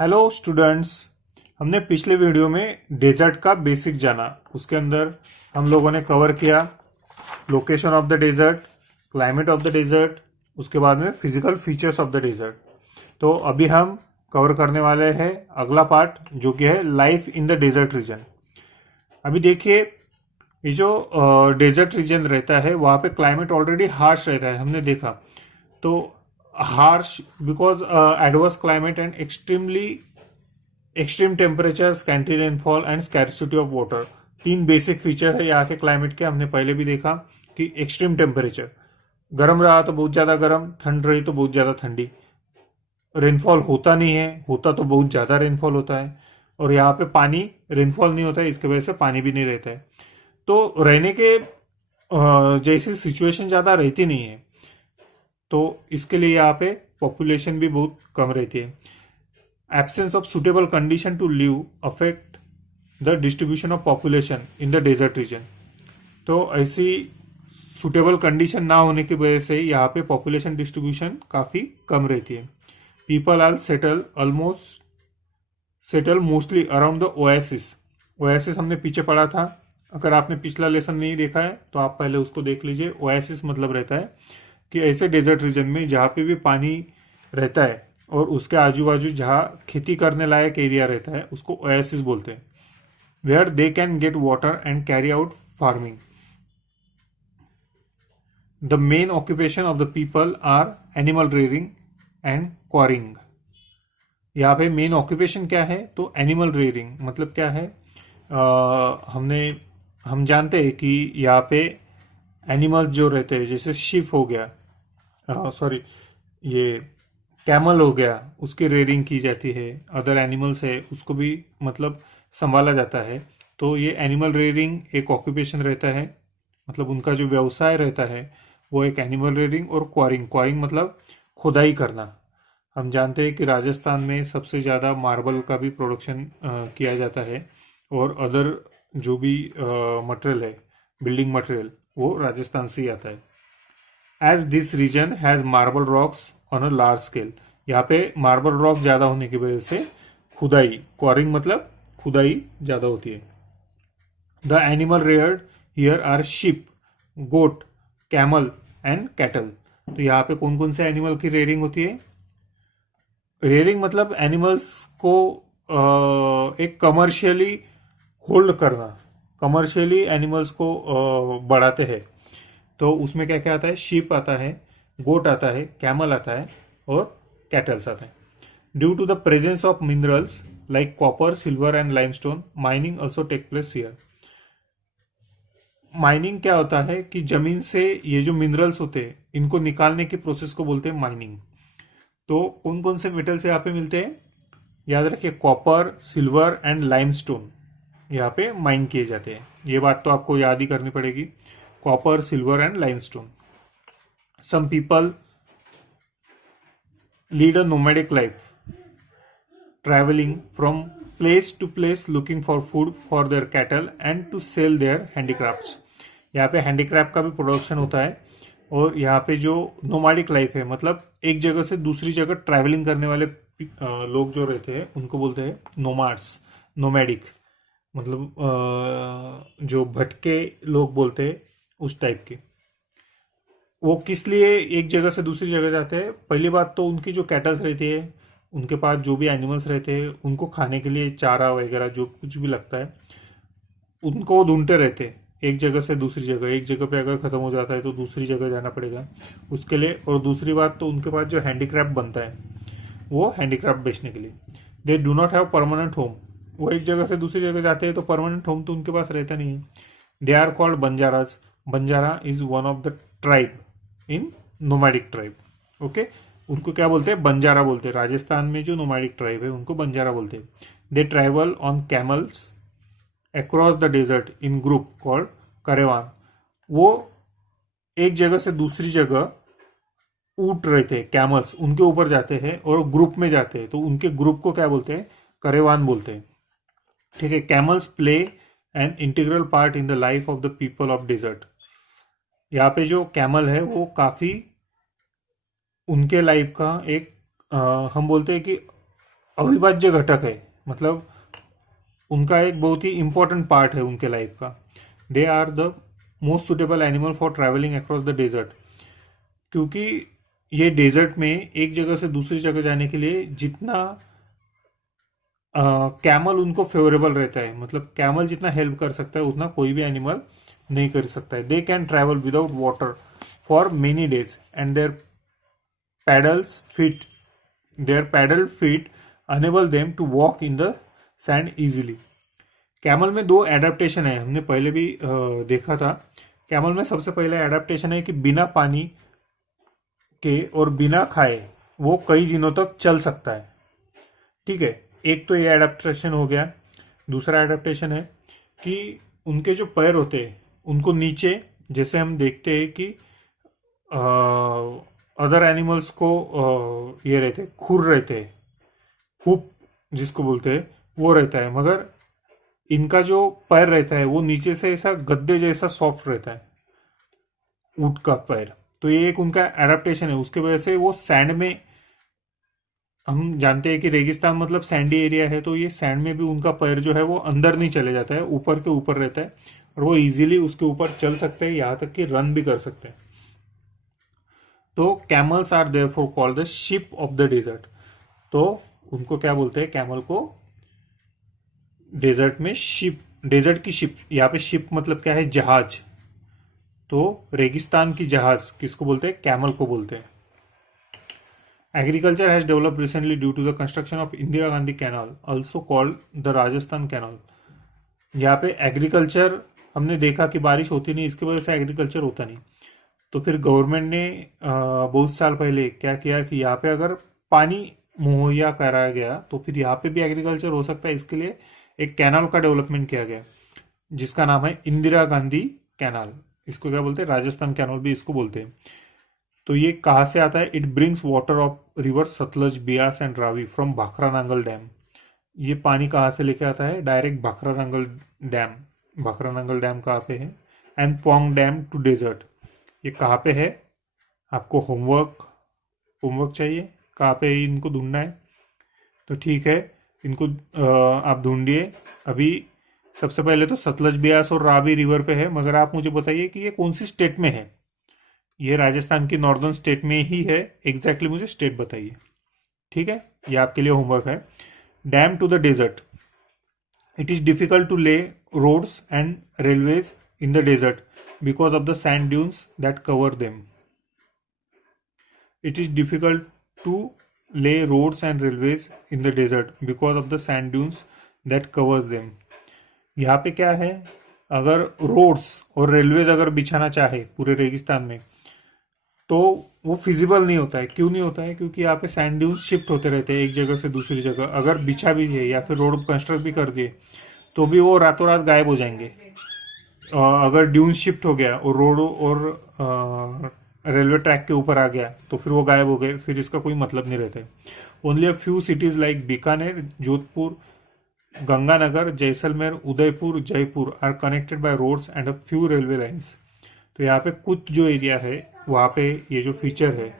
Hello students. हमने पिछले video में डेजर्ट का बेसिक जाना। उसके अंदर हम लोगों ने कवर किया location of the desert, climate of the desert, उसके बाद में physical features of the desert. तो अभी हम कवर करने वाले हैं अगला पार्ट जो कि है life in the desert region. अभी देखिए, ये जो डेजर्ट रीजन रहता है वहाँ पे क्लाइमेट ऑलरेडी हार्श रहता है, हमने देखा। तो harsh because adverse climate and extreme temperature, scanty rainfall and scarcity of water, तीन बेसिक फीचर है यहाँ के क्लाइमेट के। हमने पहले भी देखा कि एक्सट्रीम टेम्परेचर, गर्म रहा तो बहुत ज्यादा गर्म, ठंड रही तो बहुत ज्यादा ठंडी, रेनफॉल होता नहीं है, होता तो बहुत ज्यादा रेनफॉल होता है, और यहाँ पे पानी रेनफॉल नहीं होता है, इसके वजह से पानी भी नहीं रहता है। तो रहने के जैसी सिचुएशन ज्यादा रहती नहीं है, तो इसके लिए यहाँ पे पॉपुलेशन भी बहुत कम रहती है। Absence of suitable condition to live affect the distribution of population in the desert region. तो ऐसी सुटेबल कंडीशन ना होने की वजह से यहाँ पे पॉपुलेशन डिस्ट्रीब्यूशन काफ़ी कम रहती है। People are settle mostly around the oasis. Oasis हमने पीछे पढ़ा था, अगर आपने पिछला लेसन नहीं देखा है तो आप पहले उसको देख लीजिए। ओएसिस मतलब रहता है कि ऐसे डेजर्ट रीजन में जहाँ पे भी पानी रहता है और उसके आजू बाजू जहाँ खेती करने लायक एरिया रहता है उसको ओएसिस बोलते हैं, where they can get water and carry out farming. The main occupation of the people are animal rearing and quarrying. यहाँ पे मेन ऑक्यूपेशन क्या है, तो एनिमल रेयरिंग मतलब क्या है, हम जानते हैं कि यहाँ पे एनिमल्स जो रहते हैं, जैसे शिप हो गया, सॉरी ये कैमल हो गया, उसकी रेयरिंग की जाती है। अदर एनिमल्स है उसको भी मतलब संभाला जाता है। तो ये एनिमल रेयरिंग एक ऑक्यूपेशन रहता है, मतलब उनका जो व्यवसाय रहता है वो एक एनिमल रेयरिंग। और क्वारिंग, क्वारिंग मतलब खुदाई करना। हम जानते हैं कि राजस्थान में सबसे ज़्यादा मार्बल का भी प्रोडक्शन किया जाता है, और अदर जो भी मटेरियल है, बिल्डिंग मटेरियल, वो राजस्थान से ही आता है। As this region has marble rocks on a large scale. यहाँ पे मार्बल रॉक ज्यादा होने की वजह से खुदाई, क्वारिंग मतलब खुदाई ज्यादा होती है। The animal reared here are sheep, goat, camel and cattle. तो यहाँ पे कौन कौन से एनिमल की रेयरिंग होती है? रेयरिंग मतलब एनिमल्स को एक कमर्शियली होल्ड करना, कमर्शियली एनिमल्स को बढ़ाते हैं। तो उसमें क्या क्या आता है? शीप आता है, गोट आता है, कैमल आता है और कैटल्स आता है। Due to the presence of minerals like copper, silver and limestone, mining also take place here. Mining क्या होता है कि जमीन से ये जो मिनरल्स होते हैं इनको निकालने की प्रोसेस को बोलते हैं माइनिंग। तो कौन कौन से मेटल्स यहाँ पे मिलते हैं? याद रखिए, कॉपर, सिल्वर एंड लाइमस्टोन यहाँ पे माइन किए जाते हैं। ये बात तो आपको याद ही करनी पड़ेगी, copper, silver and limestone. Some people lead a nomadic life, traveling from place to place looking for food for their cattle and to sell their handicrafts। यहाँ पे हैंडीक्राफ्ट का भी प्रोडक्शन होता है। और यहाँ पे जो नोमैडिक लाइफ है मतलब एक जगह से दूसरी जगह ट्रैवलिंग करने वाले लोग जो रहते हैं उनको बोलते हैं नोमाड्स। नोमैडिक मतलब जो भटके लोग बोलते हैं उस टाइप के। वो किस लिए एक जगह से दूसरी जगह जाते हैं? पहली बात तो उनकी जो कैटल्स रहती है, उनके पास जो भी एनिमल्स रहते हैं उनको खाने के लिए चारा वगैरह जो कुछ भी लगता है उनको वो ढूंढते रहते हैं एक जगह से दूसरी जगह। एक जगह पे अगर खत्म हो जाता है तो दूसरी जगह जाना पड़ेगा उसके लिए। और दूसरी बात तो उनके पास जो हैंडीक्राफ्ट बनता है वो हैंडीक्राफ्ट बेचने के लिए। They do not have permanent home. वो एक जगह से दूसरी जगह जाते हैं तो परमानेंट होम तो उनके पास रहता नहीं है। They are called Banjaras. Banjara is one of the tribe in nomadic tribe. Okay, उनको क्या बोलते हैं? बंजारा बोलते हैं। राजस्थान में जो नोमैडिक ट्राइब है उनको बंजारा बोलते हैं। They travel on camels across the desert in group called caravan. वो एक जगह से दूसरी जगह ऊट रहे थे, कैमल्स, उनके ऊपर जाते हैं और ग्रुप में जाते हैं, तो उनके ग्रुप को क्या बोलते हैं? करेवान बोलते हैं। ठीक है। Camels play an integral part in the life of the people of desert. यहाँ पे जो कैमल है वो काफी उनके लाइफ का एक हम बोलते हैं कि अविभाज्य घटक है, मतलब उनका एक बहुत ही इंपॉर्टेंट पार्ट है उनके लाइफ का। They are the most suitable animal for travelling across the desert, क्योंकि ये डेजर्ट में एक जगह से दूसरी जगह जाने के लिए जितना कैमल उनको फेवरेबल रहता है, मतलब कैमल जितना हेल्प कर सकता है उतना कोई भी एनिमल नहीं कर सकता है। They can travel without water for many days and their padded feet enable them to walk in the sand easily. Camel में दो एडेप्टेशन है, हमने पहले भी देखा था। कैमल में सबसे पहला एडेप्टेशन है कि बिना पानी के और बिना खाए वो कई दिनों तक चल सकता है, ठीक है। एक तो ये एडेप्टेशन हो गया। दूसरा एडेप्टेशन है कि उनके जो पैर होते हैं उनको नीचे, जैसे हम देखते हैं कि अदर एनिमल्स को ये रहते खुर रहते हैं, हुप जिसको बोलते हैं वो रहता है, मगर इनका जो पैर रहता है वो नीचे से ऐसा गद्दे जैसा सॉफ्ट रहता है, ऊंट का पैर। तो ये एक उनका एडेप्टेशन है, उसके वजह से वो सैंड में, हम जानते हैं कि रेगिस्तान मतलब सैंडी एरिया है, तो ये सैंड में भी उनका पैर जो है वो अंदर नहीं चले जाता है, ऊपर के ऊपर रहता है और वो इजीली उसके ऊपर चल सकते हैं, यहाँ तक कि रन भी कर सकते हैं। तो camels are therefore called the ship of the desert. तो उनको क्या बोलते हैं, कैमल को डेजर्ट में शिप, डेजर्ट की शिप। यहाँ पे शिप मतलब क्या है, जहाज। तो रेगिस्तान की जहाज किसको बोलते हैं, कैमल को बोलते हैं। Agriculture has developed recently due to the construction of Indira Gandhi canal, also called the Rajasthan canal. यहाँ पे एग्रीकल्चर हमने देखा कि बारिश होती नहीं, इसकी वजह से एग्रीकल्चर होता नहीं। तो फिर गवर्नमेंट ने बहुत साल पहले क्या किया कि यहाँ पे अगर पानी मुहैया कराया गया तो फिर यहाँ पे भी एग्रीकल्चर हो सकता है, इसके लिए एक कैनाल का डेवलपमेंट किया गया जिसका नाम है इंदिरा गांधी कैनाल। इसको क्या बोलते हैं, राजस्थान कैनाल भी इसको बोलते हैं। तो ये कहाँ से आता है, it brings water of river Sutlej, Beas and Ravi from Bhakra Nangal dam. ये पानी कहाँ से लेके आता है, direct Bhakra Nangal dam. Bhakra Nangal dam कहाँ पे है, and Pong dam to desert. ये कहाँ पे है, आपको होमवर्क चाहिए, कहाँ पे इनको ढूंढना है। तो ठीक है, इनको आप ढूंढिए। अभी सबसे पहले तो सतलज, ब्यास और रावी रिवर पे है, मगर आप मुझे बताइए कि ये कौन सी स्टेट में है। ये राजस्थान की नॉर्दर्न स्टेट में ही है, एग्जैक्टली मुझे स्टेट बताइए, ठीक है। ये आपके लिए होमवर्क है। Dam to the desert, it is difficult to lay roads and railways in the desert because of the sand dunes that cover them. It is difficult to lay roads and railways in the desert because of the sand dunes that covers them. यहाँ पे क्या है, अगर roads और railways अगर बिछाना चाहे पूरे रेगिस्तान में तो वो फिजिबल नहीं होता है। क्यों नहीं होता है, क्योंकि यहाँ पे सैंड ड्यून्स शिफ्ट होते रहते हैं एक जगह से दूसरी जगह। अगर बिछा भी है या फिर रोड कंस्ट्रक्ट भी कर दिए तो भी वो रातों रात गायब हो जाएंगे। अगर ड्यून शिफ्ट हो गया और रोड और रेलवे ट्रैक के ऊपर आ गया तो फिर वो गायब हो गए, फिर इसका कोई मतलब नहीं रहता है। Only a few cities like Bikaner, Jodhpur, Ganganagar, Jaisalmer, Udaipur, Jaipur are connected by roads and a few railway lines. तो यहाँ पे कुछ जो एरिया है वहाँ पे ये जो फीचर है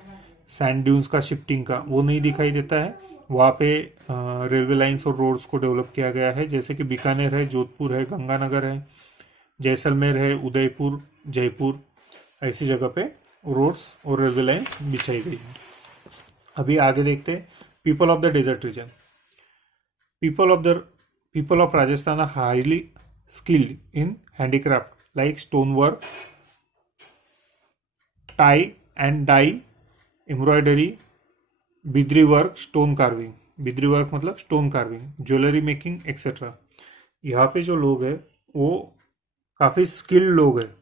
सैंड ड्यून्स का, शिफ्टिंग का, वो नहीं दिखाई देता है। वहाँ पे रेलवे लाइन्स और रोड्स को डेवलप किया गया है, जैसे कि बीकानेर है, जोधपुर है, गंगानगर है, जैसलमेर है, उदयपुर, जयपुर, ऐसी जगह पे रोड्स और रेलवे लाइन्स बिछाई गई है। अभी आगे देखते हैं people of the desert region. People of Rajasthan are highly skilled in handicraft like stone work, tie and dye, embroidery, Bidri work, stone carving. Bidri work मतलब stone carving, jewellery making etcetera. यहाँ पे जो लोग हैं वो काफ़ी स्किल्ड लोग हैं।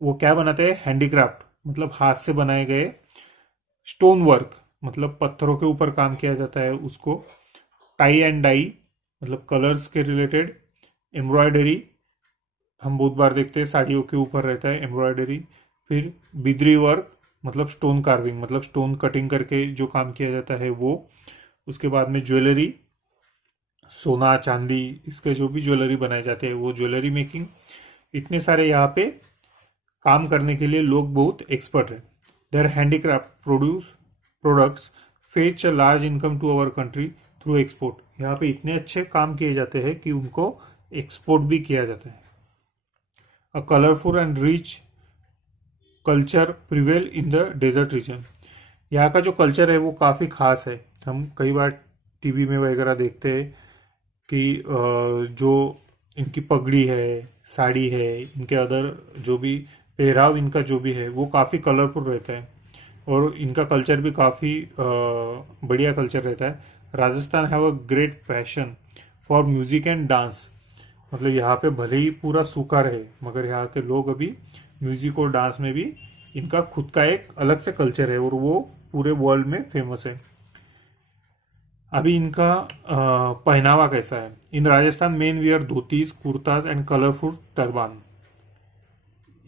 वो क्या बनाते हैं, हैंडीक्राफ्ट मतलब हाथ से बनाए गए, स्टोन वर्क मतलब पत्थरों के ऊपर काम किया जाता है उसको, टाई एंड डाई मतलब कलर्स के रिलेटेड, एम्ब्रॉयडरी हम बहुत बार देखते हैं साड़ियों के ऊपर रहता है एम्ब्रॉयडरी, फिर बिद्री वर्क मतलब स्टोन कार्विंग मतलब स्टोन कटिंग करके जो काम किया जाता है वो, उसके बाद में ज्वेलरी, सोना चांदी इसके जो भी ज्वेलरी बनाए जाते हैं वो ज्वेलरी मेकिंग। इतने सारे यहाँ पे काम करने के लिए लोग बहुत एक्सपर्ट है। Their handicraft products fetch a large income to our country through export. यहाँ पे इतने अच्छे काम किए जाते हैं कि उनको एक्सपोर्ट भी किया जाता है। A colourful and rich culture prevail in the desert region. यहाँ का जो कल्चर है वो काफ़ी खास है। हम कई बार टीवी में वगैरह देखते हैं कि जो इनकी पगड़ी है, साड़ी है, इनके अदर जो भी पहराव इनका जो भी है वो काफ़ी कलरफुल रहता है और इनका कल्चर भी काफ़ी बढ़िया कल्चर रहता है। Rajasthan have a great passion for music and dance. मतलब यहाँ पे भले ही पूरा सूखा रहे मगर यहाँ के लोग अभी म्यूजिक और डांस में भी इनका खुद का एक अलग से कल्चर है और वो पूरे वर्ल्ड में फेमस है। अभी इनका पहनावा कैसा है। In Rajasthan men wear dhotis, kurtas and colourful turban.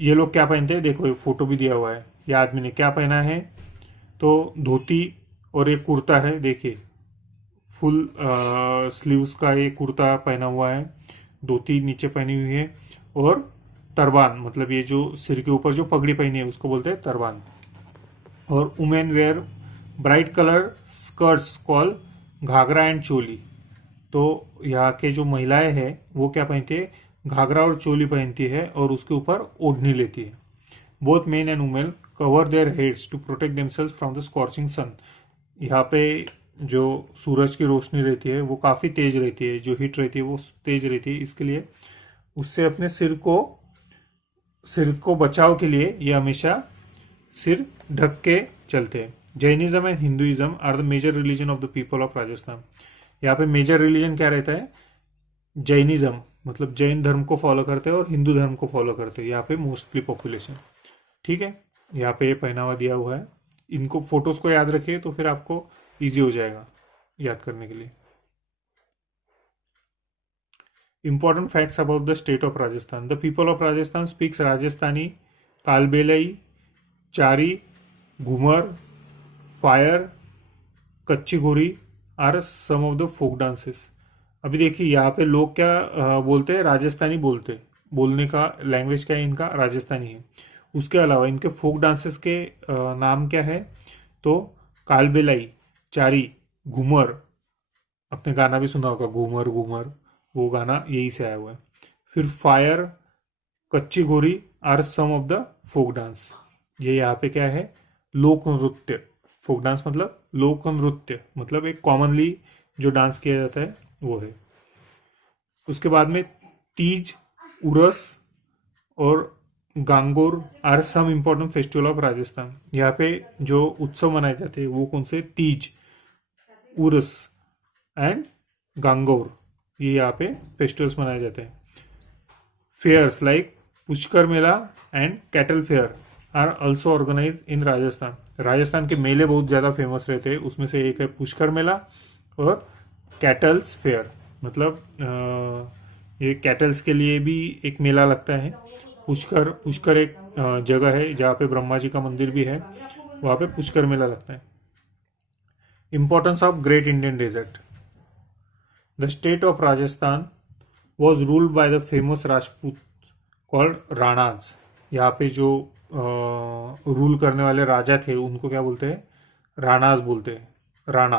ये लोग क्या पहनते हैं, देखो ये फोटो भी दिया हुआ है। ये आदमी ने क्या पहना है, तो धोती और एक कुर्ता है। देखिए फुल स्लीव्स का ये कुर्ता पहना हुआ है, धोती नीचे पहनी हुई है और तरबान मतलब ये जो सिर के ऊपर जो पगड़ी पहनी है उसको बोलते हैं तरबान। और women wear bright colour skirts call ghagra and choli. तो यहाँ के जो महिलाएं हैं वो क्या पहनती है, घाघरा और चोली पहनती है और उसके ऊपर ओढ़नी लेती है। Both men and women cover their heads to protect themselves from the scorching sun. यहाँ पे जो सूरज की रोशनी रहती है वो काफ़ी तेज रहती है, जो हीट रहती है वो तेज रहती है, इसके लिए उससे अपने सिर को बचाव के लिए ये हमेशा सिर ढक के चलते हैं। Jainism and Hinduism are the major religion of the people of Rajasthan. यहाँ पे मेजर रिलीजन क्या रहता है, जैनिज्म मतलब जैन धर्म को फॉलो करते हैं और हिंदू धर्म को फॉलो करते हैं यहाँ पे मोस्टली पॉपुलेशन। ठीक है, यहाँ पे ये पहनावा दिया हुआ है। इनको फोटोज को याद रखिए तो फिर आपको इजी हो जाएगा याद करने के लिए। Important facts about the state of Rajasthan. The people of Rajasthan speaks Rajasthani, Kalbelia, Chari, Ghoomar, fire, Kachchhi घोरी are some of the folk dances. अभी देखिए यहाँ पे लोग क्या बोलते हैं, राजस्थानी बोलते हैं, बोलने का लैंग्वेज क्या है इनका, राजस्थानी है। उसके अलावा इनके फोक डांसेस के नाम क्या है, तो कालबेलाई, चारी, घूमर, आपने गाना भी सुना होगा घूमर घूमर, वो गाना यही से आया हुआ है। फिर फायर, कच्ची घोरी are some of the folk dance. ये यहाँ पे क्या है, लोक नृत्य। फोक डांस मतलब लोक नृत्य, मतलब एक कॉमनली जो डांस किया जाता है वो है। उसके बाद में तीज, उरस और Gangaur are some important festival of Rajasthan. यहाँ पे जो उत्सव मनाए जाते हैं वो कौन से, तीज, उरस एंड गांगोर, ये यहाँ पे फेस्टिवल्स मनाए जाते हैं। Fairs like Pushkar Mela and cattle fair are also organise in Rajasthan. Rajasthan के मेले बहुत ज़्यादा फेमस रहते हैं, उसमें से एक है पुष्कर मेला और कैटल्स फेयर। मतलब ये कैटल्स के लिए भी एक मेला लगता है। पुष्कर एक जगह है जहाँ पे ब्रह्मा जी का मंदिर भी है, वहाँ पे पुष्कर मेला लगता है। Importance of Great Indian Desert. The state of Rajasthan was ruled by the famous Rajput called Ranas. यहाँ पे जो रूल करने वाले राजा थे उनको क्या बोलते हैं, राणाज बोलते हैं, राणा।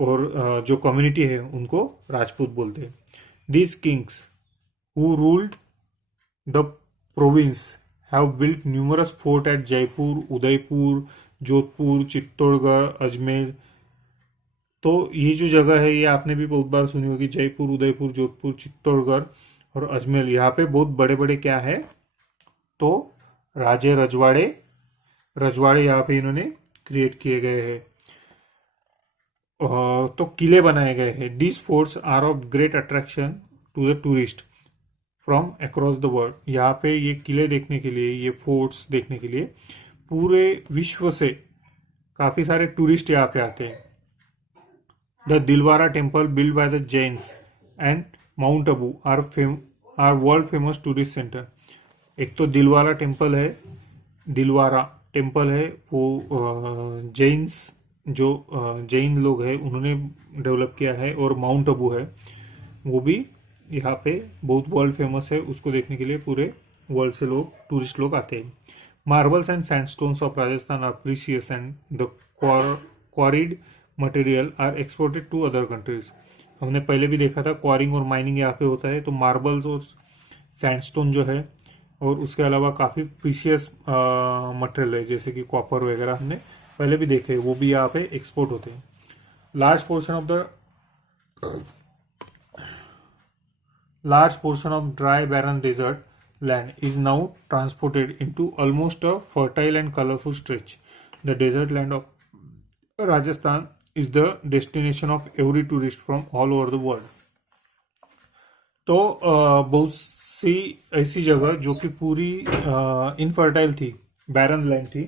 और जो कम्युनिटी है उनको राजपूत बोलते हैं। These kings who ruled the province have built numerous forts at Jaipur, Udaipur, Jodhpur, Chittorgarh, Ajmer. तो ये जो जगह है ये आपने भी बहुत बार सुनी होगी, जयपुर, उदयपुर, जोधपुर, चित्तौड़गढ़ और अजमेर। यहाँ पे बहुत बड़े बड़े क्या है, तो राजे रजवाड़े यहाँ पे इन्होंने क्रिएट किए गए हैं। तो किले बनाए गए हैं। This forts are of great attraction to the tourist from across the world. यहाँ पे ये किले देखने के लिए, ये फोर्ट्स देखने के लिए पूरे विश्व से काफी सारे टूरिस्ट यहाँ पे आते हैं। The Dilwara temple build by the Jains and mount Abu are world famous tourist centre. एक तो दिलवारा टेम्पल है, वो जैन्स जो जैन लोग हैं उन्होंने डेवलप किया है, और माउंट अबू है वो भी यहाँ पे बहुत वर्ल्ड फेमस है। उसको देखने के लिए पूरे वर्ल्ड से टूरिस्ट लोग आते हैं। Marbles and sandstones of Rajasthan are precious and the quarried material are exported to other countries. हमने पहले भी देखा था क्वारिंग और माइनिंग यहाँ पे होता है, तो मार्बल्स और सैंडस्टोन जो है और उसके अलावा काफ़ी प्रीशियस मटेरियल है जैसे कि कॉपर वगैरह हमने पहले भी देखे, वो भी यहाँ पे एक्सपोर्ट होते हैं। Large portion of dry barren desert land is now transported into almost a fertile and colorful stretch. The desert land of Rajasthan is the destination of every tourist from all over the world. तो बहुत सी ऐसी जगह जो कि पूरी infertile थी, barren land थी,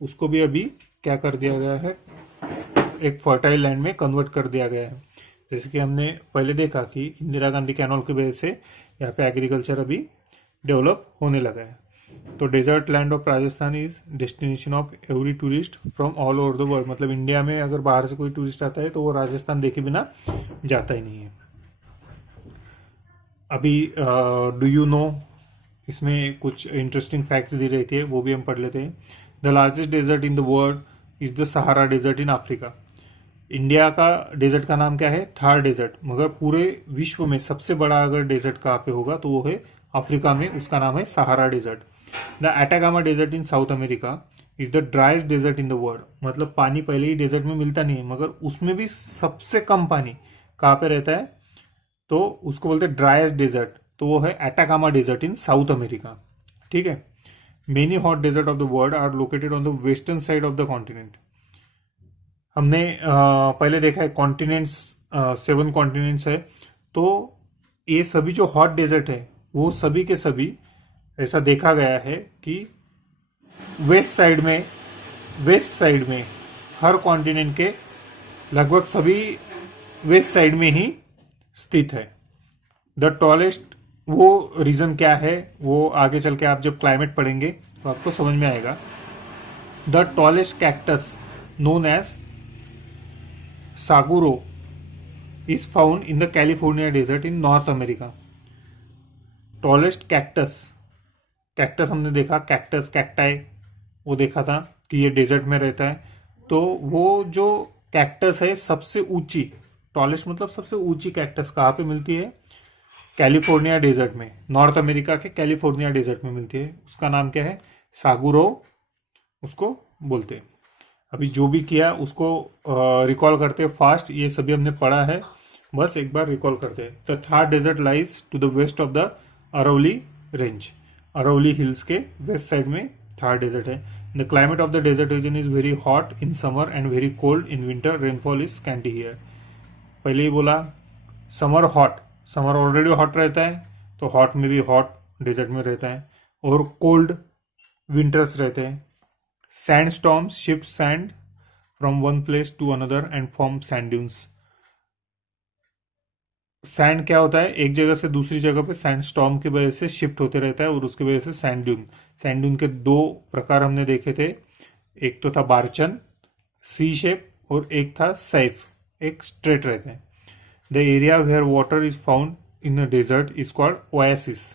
उसको भी अभी क्या कर दिया गया है, एक फर्टाइल लैंड में कन्वर्ट कर दिया गया है। जैसे कि हमने पहले देखा कि इंदिरा गांधी कैनल की वजह से यहाँ पे एग्रीकल्चर अभी डेवलप होने लगा है। तो desert land of Rajasthan is destination of every tourist from all over the world. मतलब इंडिया में अगर बाहर से कोई टूरिस्ट आता है तो वो राजस्थान देखे बिना जाता ही नहीं है। अभी डू यू नो, इसमें कुछ इंटरेस्टिंग फैक्ट्स दी रहती है, वो भी हम पढ़ लेते हैं। The largest desert in the world is the Sahara desert in Africa. India का डेजर्ट का नाम क्या है? थार डेजर्ट। मगर पूरे विश्व में सबसे बड़ा अगर डेजर्ट कहाँ पे होगा तो वो है अफ्रीका में, उसका नाम है Sahara desert. The Atacama desert in South America is the driest desert in the world. मतलब पानी पहले ही डेजर्ट में मिलता नहीं है, मगर उसमें भी सबसे कम पानी कहाँ पे रहता है तो उसको बोलते हैं ड्राइस्ट डेजर्ट, तो वो है Atacama desert in South America. ठीक है। Many hot desert of the world are located on the western side of the continent. हमने पहले देखा है कॉन्टिनेंट्स, 7 कॉन्टिनेंट्स है, तो ये सभी जो हॉट डेजर्ट है वो सभी के सभी ऐसा देखा गया है कि वेस्ट साइड में हर कॉन्टिनेंट के लगभग सभी वेस्ट साइड में ही स्थित है। द टॉलेस्ट, वो रीजन क्या है वो आगे चल के आप जब क्लाइमेट पढ़ेंगे तो आपको समझ में आएगा। The tallest cactus known as saguaro is found in the California desert in North America. Tallest cactus हमने देखा, कैक्टाई वो देखा था कि ये डेजर्ट में रहता है। तो वो जो कैक्टस है सबसे ऊंची, टॉलेस्ट मतलब सबसे ऊंची कैक्टस कहाँ पे मिलती है? कैलिफोर्निया डेजर्ट में, नॉर्थ अमेरिका के कैलिफोर्निया डेजर्ट में मिलती है। उसका नाम क्या है? सागुरो उसको बोलते हैं। अभी जो भी किया उसको रिकॉल करते हैं फास्ट, ये सभी हमने पढ़ा है, बस एक बार रिकॉल करते हैं। The Thar desert lies to the west of the Aravalli range. Aravalli hills के वेस्ट साइड में थार डेजर्ट है। The climate of the desert region is very hot in summer and very cold in winter. Rainfall is scanty here. पहले ही बोला summer hot, summer already hot रहता है तो hot में भी हॉट डेजर्ट में रहता है, और कोल्ड विंटर्स रहते हैं। Sand storms shift sand from one place to another and form sand dunes. Sand क्या होता है? एक जगह से दूसरी जगह पे सैंड स्टॉर्म की वजह से शिफ्ट होते रहता है और उसकी वजह से सैंड ड्यून। सैंड ड्यून के 2 प्रकार हमने देखे थे, एक तो था बारचन सी शेप और एक था सैफ, एक स्ट्रेट रहते हैं। The area where water is found in the desert is called oasis.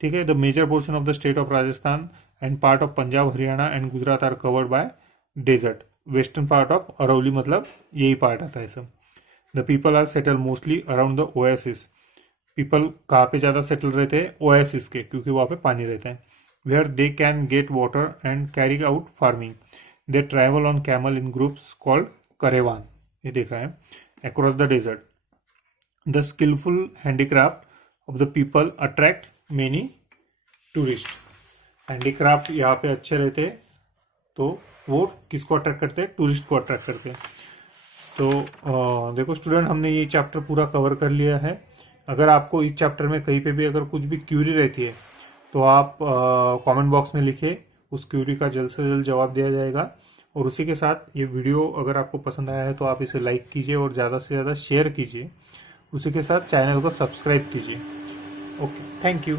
ठीक है। The major portion of the state of Rajasthan and part of Punjab, Haryana and Gujarat are covered by desert. Western part of Aravalli मतलब यही part आता है सब। The people are settle mostly around the oasis. People कहाँ पे ज़्यादा सेटल रहते हैं? ओएसिस के, क्योंकि वहाँ पे पानी रहता है। Where they can get water and carry out farming. They travel on camel in groups called caravan, ये देखा है, across the desert. The skilful handicraft of the people attract many tourist. Handicraft यहाँ पे अच्छे रहते हैं तो वो किसको अट्रैक्ट करते हैं? टूरिस्ट को अट्रैक्ट करते हैं। तो देखो स्टूडेंट, हमने ये चैप्टर पूरा कवर कर लिया है। अगर आपको इस चैप्टर में कहीं पे भी अगर कुछ भी क्यूरी रहती है तो आप कमेंट बॉक्स में लिखिए, उस क्यूरी का जल्द से जल्द जवाब दिया जाएगा। और उसी के साथ ये वीडियो अगर आपको पसंद आया है तो आप इसे लाइक कीजिए और ज़्यादा से ज़्यादा शेयर कीजिए। उसी के साथ चैनल को सब्सक्राइब कीजिए। Okay, thank you.